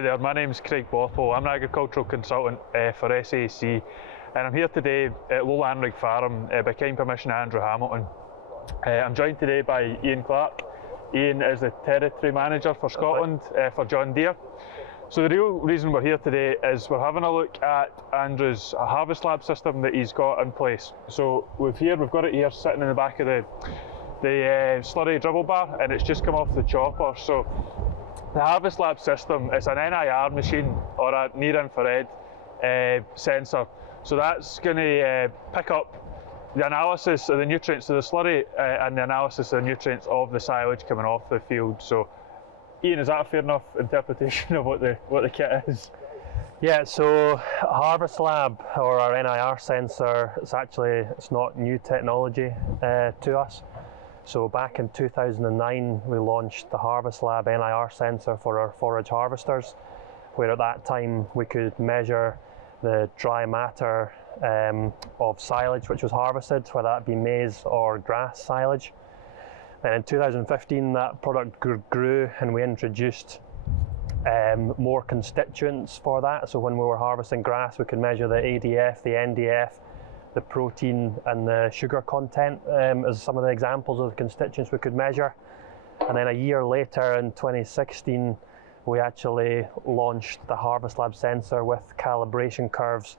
Hi there, my name is Craig Bothwell. I'm an agricultural consultant for SAC, and I'm here today at Lowland Rig Farm by kind permission of Andrew Hamilton. I'm joined today by Ian Clarke. Ian is the territory manager for Scotland for John Deere. So the real reason we're here today is we're having a look at Andrew's harvest lab system that he's got in place. So we've got it here sitting in the back of the slurry dribble bar, and it's just come off the chopper. So the harvest lab system is an NIR machine or a near infrared sensor. So that's going to pick up the analysis of the nutrients of the slurry and the analysis of the nutrients of the silage coming off the field. So Ian, is that a fair enough interpretation of what the kit is? Yeah, so Harvest Lab, or our NIR sensor, it's not new technology to us. So back in 2009 we launched the Harvest Lab NIR sensor for our forage harvesters, where at that time we could measure the dry matter of silage which was harvested, whether that be maize or grass silage. And in 2015 that product grew and we introduced more constituents for that. So when we were harvesting grass we could measure the ADF, the NDF, the protein and the sugar content as some of the examples of the constituents we could measure. And then a year later in 2016 we actually launched the Harvest Lab sensor with calibration curves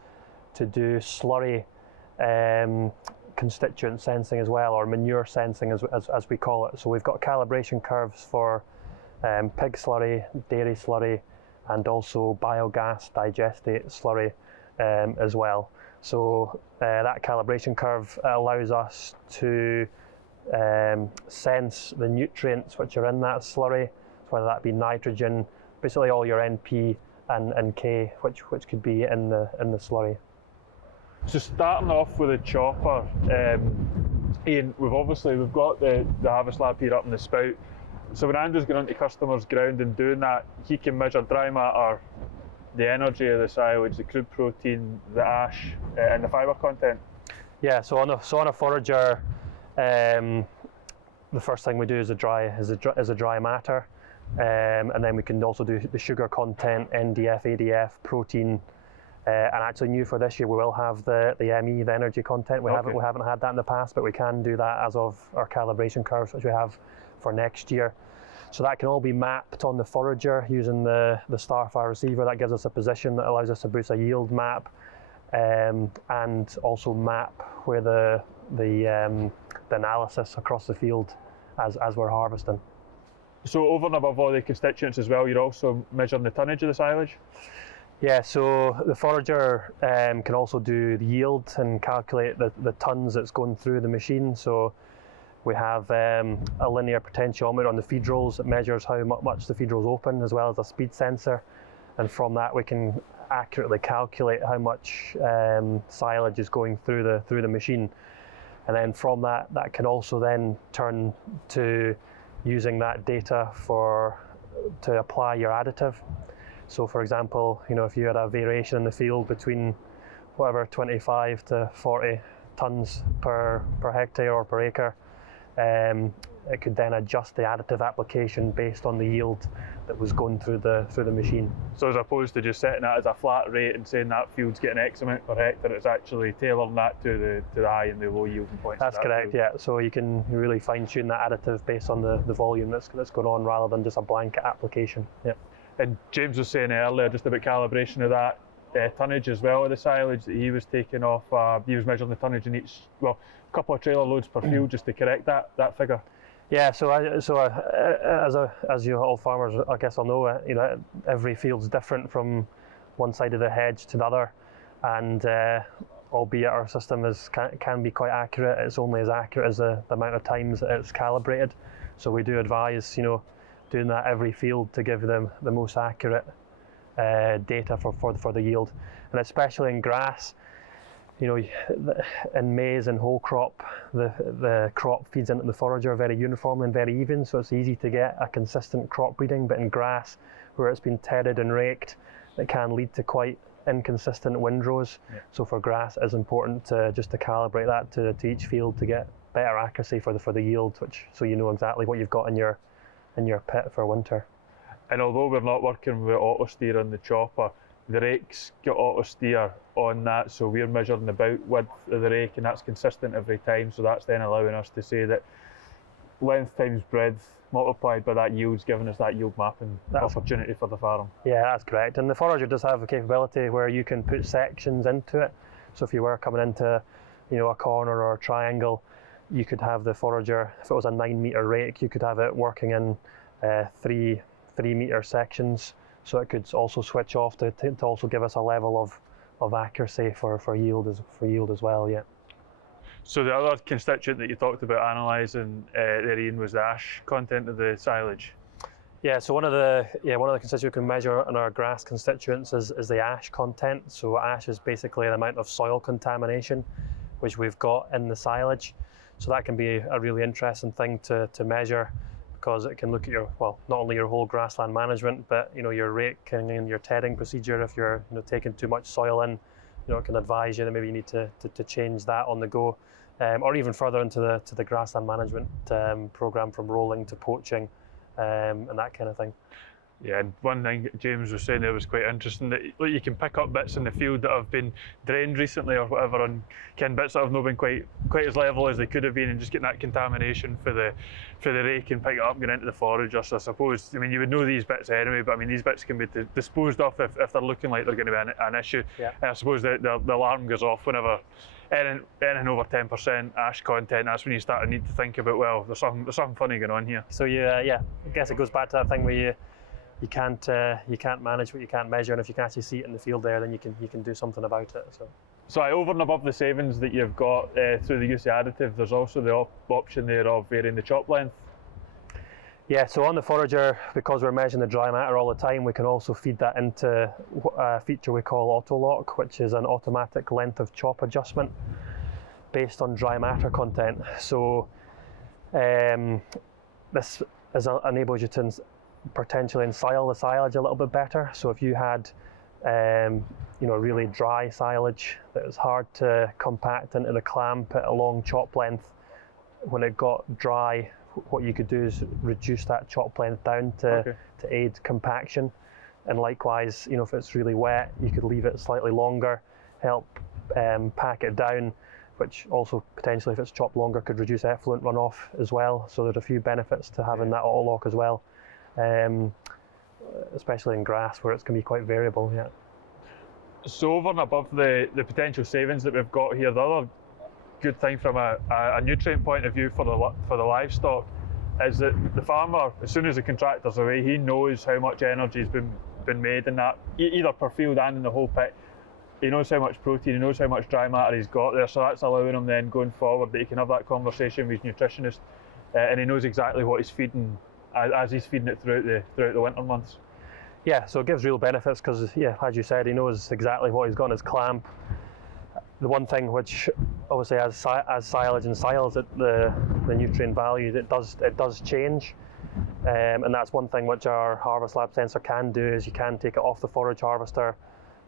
to do slurry constituent sensing as well, or manure sensing as we call it. So we've got calibration curves for pig slurry, dairy slurry, and also biogas digestate slurry as well. So that calibration curve allows us to sense the nutrients which are in that slurry, so whether that be nitrogen, basically all your NP and K which could be in the slurry. So starting off with the chopper, Ian, we've got the Harvest Lab here up in the spout. So when Andrew's going into customers' ground and doing that, he can measure dry matter, the energy of the silage, the crude protein, the ash, and the fibre content. Yeah, so on a forager, the first thing we do is a dry matter, and then we can also do the sugar content, NDF, ADF, protein. And actually new for this year we will have the ME, the energy content. We haven't had that in the past, but we can do that as of our calibration curves which we have for next year. So that can all be mapped on the forager using the Starfire receiver. That gives us a position that allows us to produce a yield map, and also map where the analysis across the field as we're harvesting. So over and above all the constituents as well, you're also measuring the tonnage of the silage? Yeah, so the forager can also do the yield and calculate the tonnes that's going through the machine. So we have a linear potentiometer on the feed rolls that measures how much the feed rolls open, as well as a speed sensor. And from that we can accurately calculate how much silage is going through the machine. And then from that can also then turn to using that data to apply your additive. So for example, if you had a variation in the field between whatever 25 to 40 tonnes per hectare or per acre, it could then adjust the additive application based on the yield that was going through the machine. So as opposed to just setting that as a flat rate and saying that field's getting X amount per hectare, it's actually tailoring that to the high and the low yielding points. That's correct, yeah. So you can really fine tune that additive based on the volume that's going on, rather than just a blanket application. Yeah. And James was saying earlier just about calibration of that tonnage as well of the silage that he was taking off. He was measuring the tonnage in a couple of trailer loads per field just to correct that figure. Yeah, as you all farmers I guess will know, every field's different from one side of the hedge to the other, and albeit our system can be quite accurate, it's only as accurate as the amount of times that it's calibrated. So we do advise doing that every field to give them the most accurate data for the yield. And especially in grass, in maize and whole crop, the crop feeds into the forager very uniformly and very even, so it's easy to get a consistent crop breeding. But in grass, where it's been tedded and raked, it can lead to quite inconsistent windrows. Yeah. So for grass it is important to calibrate that to each field to get better accuracy for the yield, so you know exactly what you've got in your pit for winter. And although we're not working with Autosteer on the chopper, the rake's got Autosteer on that, so we're measuring the bout width of the rake, and that's consistent every time, so that's then allowing us to say that length times breadth multiplied by that yield's giving us that yield mapping opportunity for the farm. Yeah, that's correct. And the forager does have a capability where you can put sections into it. So if you were coming into, a corner or a triangle, you could have the forager, if it was a 9-metre rake, you could have it working in 3-metre sections. So it could also switch off to also give us a level of accuracy for yield as well. Yeah. So the other constituent that you talked about analysing there, Ian, was the ash content of the silage. Yeah, so one of the constituents we can measure in our grass constituents is the ash content. So ash is basically the amount of soil contamination which we've got in the silage. So that can be a really interesting thing to measure, because it can look at not only your whole grassland management, but your raking and your tedding procedure. If you're taking too much soil in, it can advise you that maybe you need to change that on the go, or even further into the grassland management program, from rolling to poaching, and that kind of thing. Yeah, and one thing James was saying there was quite interesting, that you can pick up bits in the field that have been drained recently or whatever, and bits that have not been quite as level as they could have been, and just getting that contamination for the rake and pick it up and get into the forager. So I suppose, you would know these bits anyway, but these bits can be disposed of if they're looking like they're going to be an issue. Yeah. And I suppose the alarm goes off whenever anything over 10% ash content. That's when you start to need to think about, well, there's something funny going on here. So I guess it goes back to that thing where you can't manage what you can't measure, and if you can actually see it in the field there, then you can do something about it. So over and above the savings that you've got through the use of additive, there's also the option there of varying the chop length. Yeah, so on the forager, because we're measuring the dry matter all the time, we can also feed that into a feature we call Autolock, which is an automatic length of chop adjustment based on dry matter content. So this enables you to potentially ensile the silage a little bit better. So if you had really dry silage that was hard to compact into the clamp at a long chop length, when it got dry, what you could do is reduce that chop length down to aid compaction. And likewise, if it's really wet, you could leave it slightly longer, help pack it down, which also potentially, if it's chopped longer, could reduce effluent runoff as well. So there's a few benefits to having that Autolock as well. Especially in grass, where it's going to be quite variable. Yeah. So over and above the potential savings that we've got here, the other good thing from a nutrient point of view for the livestock is that the farmer, as soon as the contractor's away, he knows how much energy has been made in that, either per field and in the whole pit. He knows how much protein, he knows how much dry matter he's got there, so that's allowing him then going forward that he can have that conversation with his nutritionist, and he knows exactly what he's feeding as he's feeding it throughout the winter months. Yeah, so it gives real benefits because, as you said, he knows exactly what he's got in his clamp. The one thing which, obviously, as silage ensiles it, the nutrient value, it does change, and that's one thing which our Harvest Lab sensor can do, is you can take it off the forage harvester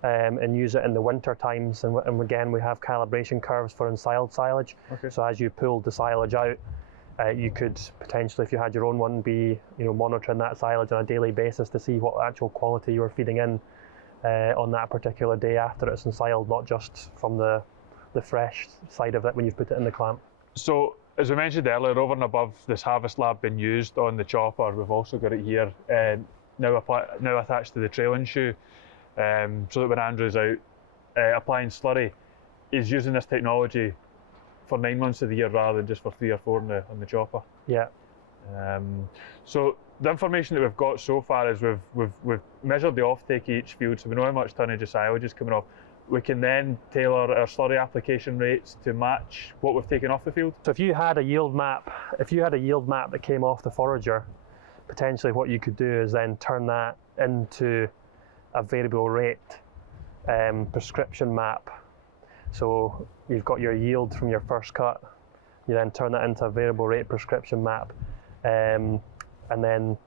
and use it in the winter times, and again we have calibration curves for ensiled silage. So as you pull the silage out, you could potentially, if you had your own one, be monitoring that silage on a daily basis to see what actual quality you were feeding in on that particular day after it's ensiled, not just from the fresh side of it when you've put it in the clamp. So as we mentioned earlier, over and above this Harvest Lab being used on the chopper, we've also got it here now attached to the trailing shoe, so that when Andrew's out applying slurry, he's using this technology for 9 months of the year rather than just for 3 or 4 on the chopper. Yeah. So the information that we've got so far is we've measured the offtake each field, so we know how much tonnage of silage is coming off. We can then tailor our slurry application rates to match what we've taken off the field. So if you had a yield map that came off the forager, potentially what you could do is then turn that into a variable rate prescription map. So you've got your yield from your first cut, you then turn that into a variable rate prescription map, and then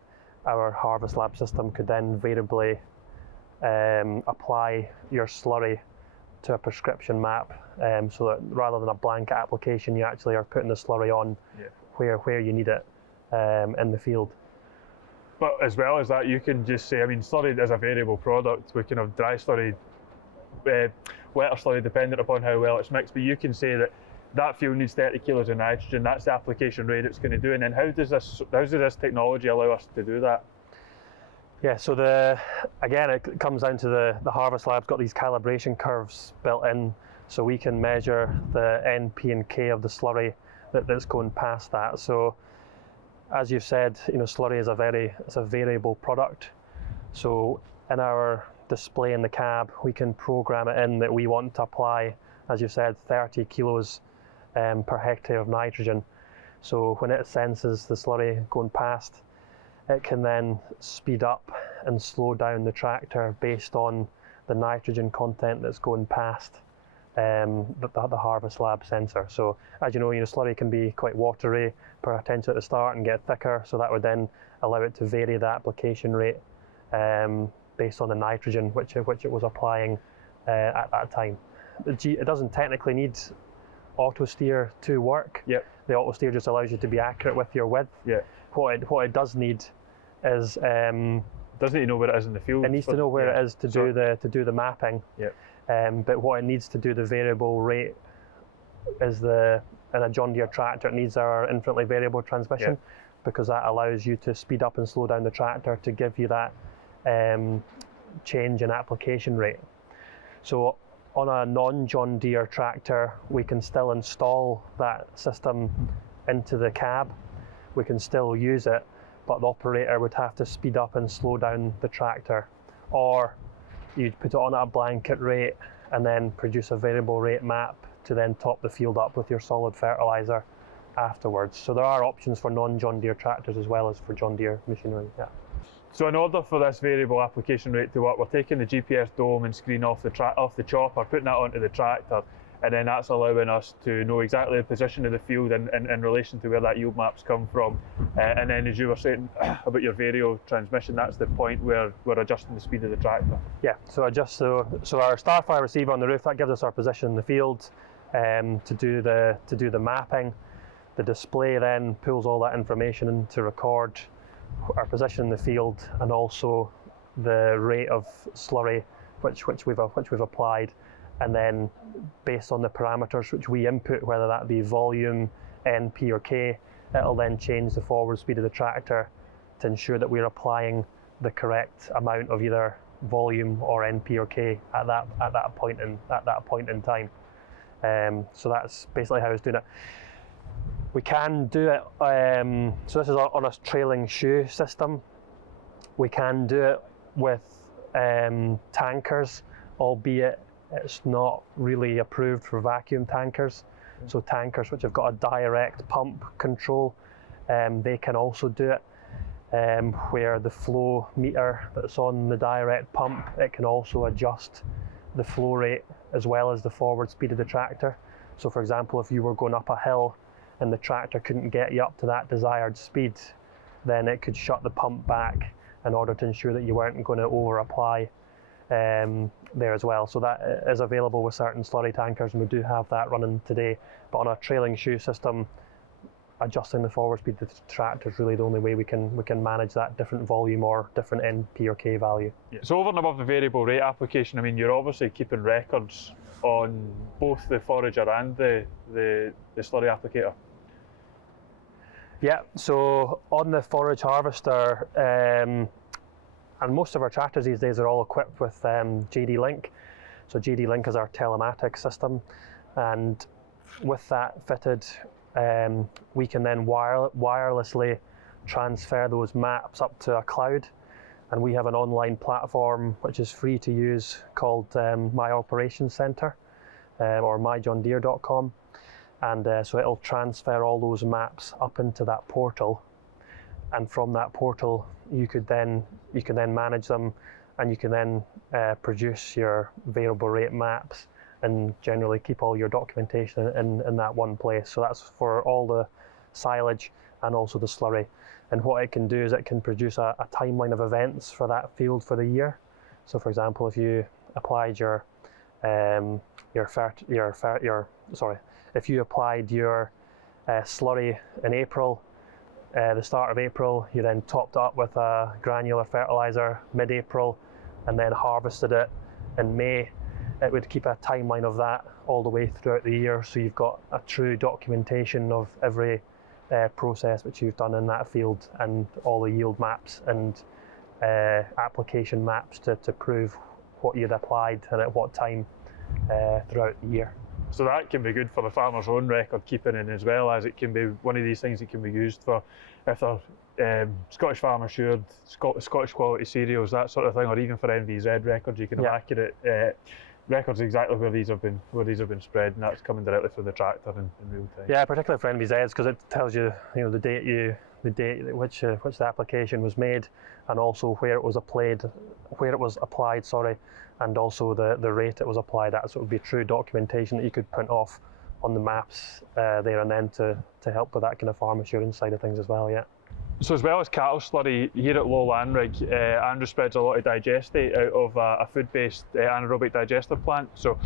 our Harvest Lab system could then variably apply your slurry to a prescription map, so that rather than a blanket application, you actually are putting the slurry on where you need it in the field. But as well as that, you can just say, I mean, slurry is a variable product. We can have dry slurry, wetter slurry, dependent upon how well it's mixed. But you can say that that field needs 30 kilos of nitrogen. That's the application rate it's going to do. And then how does this technology allow us to do that? Yeah, so again, it comes down to the harvest lab's got these calibration curves built in, so we can measure the N, P, and K of the slurry that's going past that. So, as you've said, slurry is it's a variable product. So, in our display in the cab, we can program it in that we want to apply, as you said, 30 kilos per hectare of nitrogen. So, when it senses the slurry going past, it can then speed up and slow down the tractor based on the nitrogen content that's going past the harvest lab sensor. So as you know, slurry can be quite watery potentially at the start and get thicker, so that would then allow it to vary the application rate based on the nitrogen which it was applying at that time. It doesn't technically need Autosteer to work. Yep. The Autosteer just allows you to be accurate with your width. Yeah. What it does need is doesn't it know where it is in the field? It needs to know where it is to do the mapping. Yeah. But what it needs to do the variable rate is in a John Deere tractor, it needs our infinitely variable transmission, because that allows you to speed up and slow down the tractor to give you that change in application rate. So on a non-John Deere tractor, we can still install that system into the cab. We can still use it, but the operator would have to speed up and slow down the tractor, or you'd put it on at a blanket rate and then produce a variable rate map to then top the field up with your solid fertilizer afterwards. So there are options for non-John Deere tractors as well as for John Deere machinery. Yeah. So in order for this variable application rate to work, we're taking the GPS dome and screen off the chopper, putting that onto the tractor, and then that's allowing us to know exactly the position of the field in relation to where that yield map's come from. And then, as you were saying about your variable transmission, that's the point where we're adjusting the speed of the tractor. Yeah, so our Starfire receiver on the roof, that gives us our position in the field to do the mapping. The display then pulls all that information in to record our position in the field and also the rate of slurry which we've applied. And then based on the parameters which we input, whether that be volume, N, P or K, it'll then change the forward speed of the tractor to ensure that we're applying the correct amount of either volume or N, P or K at that point in time. So that's basically how it's doing it. We can do it, so this is on a trailing shoe system. We can do it with tankers, albeit it's not really approved for vacuum tankers. So tankers which have got a direct pump control, they can also do it, where the flow meter that's on the direct pump, it can also adjust the flow rate as well as the forward speed of the tractor. So for example, if you were going up a hill and the tractor couldn't get you up to that desired speed, then it could shut the pump back in order to ensure that you weren't going to over apply there as well. So that is available with certain slurry tankers, and we do have that running today. But on a trailing shoe system, adjusting the forward speed of the tractor is really the only way we can manage that different volume or different N, P or K value. Yeah. So over and above the variable rate application, I mean, you're obviously keeping records on both the forager and the slurry applicator. Yeah, so on the forage harvester, and most of our tractors these days are all equipped with JD Link. So JD Link is our telematics system, and with that fitted, we can then wirelessly transfer those maps up to a cloud, and we have an online platform which is free to use called My Operations Centre, or myjohndeere.com, and so it'll transfer all those maps up into that portal, and from that portal you can then manage them, and you can then produce your variable rate maps and generally keep all your documentation in that one place. So that's for all the silage and also the slurry. And what it can do is it can produce a timeline of events for that field for the year. So for example, if you applied your slurry in April, the start of April. You then topped up with a granular fertiliser mid-April and then harvested it in May. It would keep a timeline of that all the way throughout the year, so you've got a true documentation of every process which you've done in that field, and all the yield maps and application maps to prove what you'd applied and at what time throughout the year. So that can be good for the farmer's own record keeping, and as well as it can be one of these things that can be used for if they're Scottish Farm Assured, Scottish quality cereals, that sort of thing, or even for NVZ records, you can have accurate records exactly where these have been spread, and that's coming directly from the tractor in real time. Yeah, particularly for NVZs, because it tells you, the date at which the application was made, and also where it was applied, and also the rate it was applied at. So it would be true documentation that you could print off on the maps there and then to help with that kind of farm assurance side of things as well. Yeah. So as well as cattle slurry, here at Low Landrig, Andrew spreads a lot of digestate out of a food-based anaerobic digester plant. So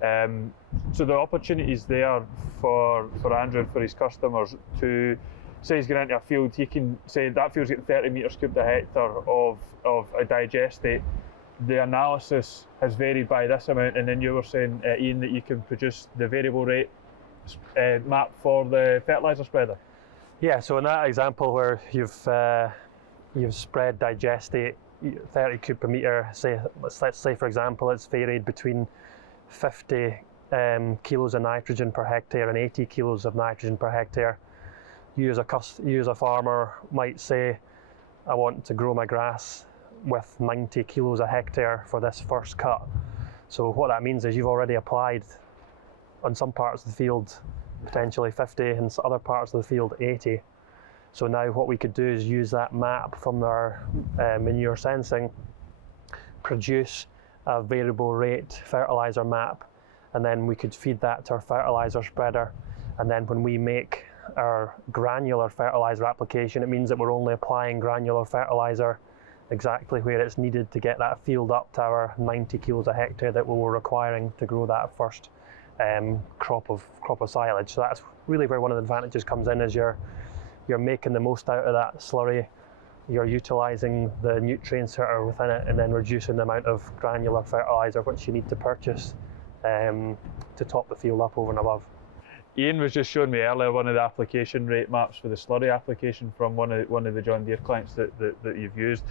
the opportunities there for Andrew and for his customers to say he's going into a field, he can say that field's getting 30 metres cubed a hectare of a digestate. The analysis has varied by this amount, and then you were saying, Ian, that you can produce the variable rate map for the fertiliser spreader. Yeah, so in that example where you've spread digestate 30 cube per metre, let's say for example it's varied between 50 kilos of nitrogen per hectare and 80 kilos of nitrogen per hectare. You as a farmer might say, I want to grow my grass with 90 kilos a hectare for this first cut. So what that means is you've already applied on some parts of the field potentially 50, and other parts of the field 80. So now what we could do is use that map from our manure sensing, produce a variable rate fertiliser map, and then we could feed that to our fertiliser spreader. And then when we make our granular fertiliser application, it means that we're only applying granular fertiliser exactly where it's needed to get that field up to our 90 kilos a hectare that we were requiring to grow that first crop of silage. So that's really where one of the advantages comes in, is you're making the most out of that slurry, you're utilising the nutrients that are within it, and then reducing the amount of granular fertiliser which you need to purchase to top the field up over and above. Ian was just showing me earlier one of the application rate maps for the slurry application from one of the John Deere clients that you've used,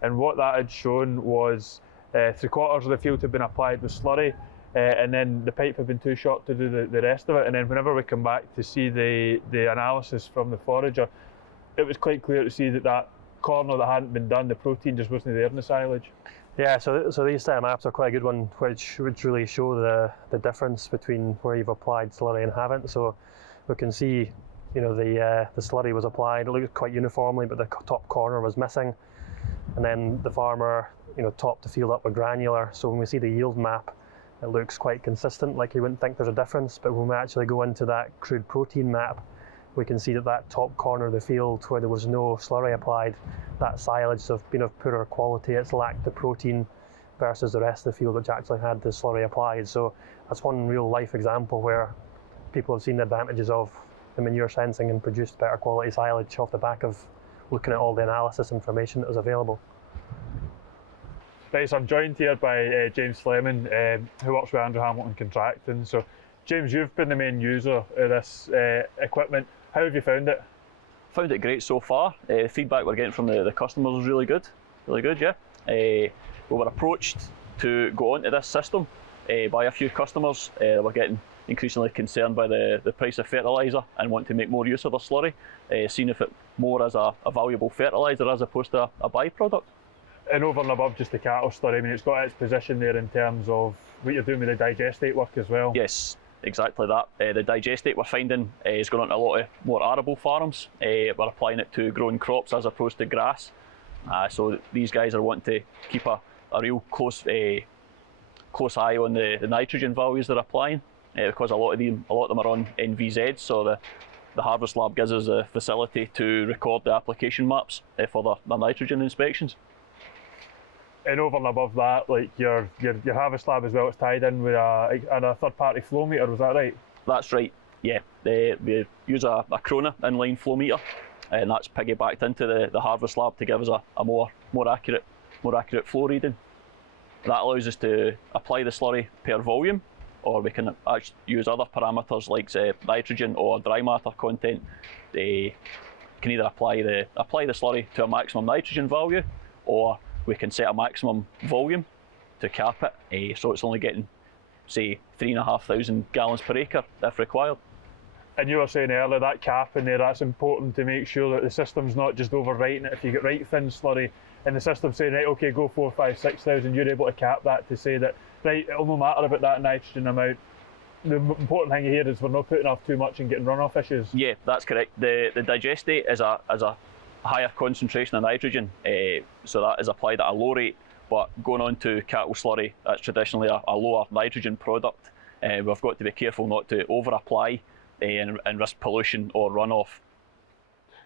and what that had shown was 3/4 of the field had been applied with slurry, and then the pipe had been too short to do the rest of it. And then whenever we come back to see the analysis from the forager, it was quite clear to see that corner that hadn't been done, the protein just wasn't there in the silage. Yeah, so these set of maps are quite a good one, which really show the difference between where you've applied slurry and haven't. So we can see, the slurry was applied, it looked quite uniformly, but the top corner was missing. And then the farmer, topped the field up with granular. So when we see the yield map, it looks quite consistent, like you wouldn't think there's a difference. But when we actually go into that crude protein map, we can see that top corner of the field where there was no slurry applied, that silage has been of poorer quality, it's lacked the protein versus the rest of the field which actually had the slurry applied. So that's one real life example where people have seen the advantages of the manure sensing and produced better quality silage off the back of looking at all the analysis information that was available. Right, so I'm joined here by James Fleming, who works with Andrew Hamilton Contracting. So James, you've been the main user of this equipment. How have you found it? Found it great so far. Feedback we're getting from the customers is really good, yeah. We were approached to go onto this system by a few customers that were getting increasingly concerned by the price of fertiliser and want to make more use of their slurry, seeing if it more as a valuable fertiliser as opposed to a byproduct. And over and above just the cattle slurry, I mean, it's got its position there in terms of what you're doing with the digestate work as well. Yes, exactly that. The digestate we're finding is going into a lot of more arable farms. We're applying it to growing crops as opposed to grass. So these guys are wanting to keep a real close eye on the nitrogen values they're applying, because a lot of them are on NVZ. So the harvest lab gives us a facility to record the application maps for the nitrogen inspections. And over and above that, like your harvest lab as well, it's tied in with a third-party flow meter, was that right? That's right, yeah. We use a Krona inline flow meter and that's piggybacked into the harvest lab to give us a more accurate flow reading. That allows us to apply the slurry per volume, or we can actually use other parameters like nitrogen or dry matter content. They can either apply the slurry to a maximum nitrogen value, or we can set a maximum volume to cap it, so it's only getting, say, 3,500 gallons per acre if required. And you were saying earlier, that cap in there, that's important to make sure that the system's not just overwriting it. If you get right thin slurry and the system's saying, right, okay, go 4, 5, 6,000, you're able to cap that to say that, right, it'll no matter about that nitrogen amount. The important thing here is we're not putting off too much and getting runoff issues. Yeah, that's correct. The digestate is a higher concentration of nitrogen, so that is applied at a low rate, but going on to cattle slurry, that's traditionally a lower nitrogen product. We've got to be careful not to over apply and risk pollution or runoff.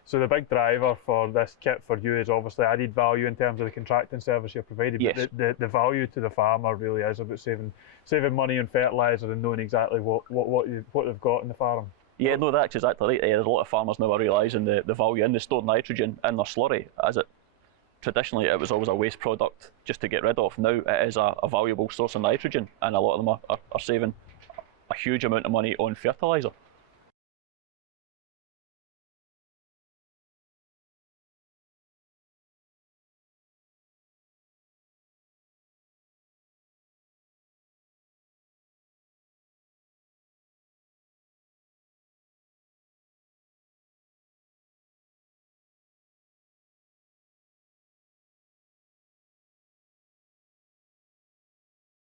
So the big driver for this kit for you is obviously added value in terms of the contracting service you're providing. Yes. But the value to the farmer really is about saving money on fertiliser and knowing exactly what they've got in the farm. Yeah, no, that's exactly right. There's a lot of farmers now are realising the value in the stored nitrogen in their slurry, as it traditionally it was always a waste product just to get rid of. Now it is a valuable source of nitrogen, and a lot of them are saving a huge amount of money on fertiliser.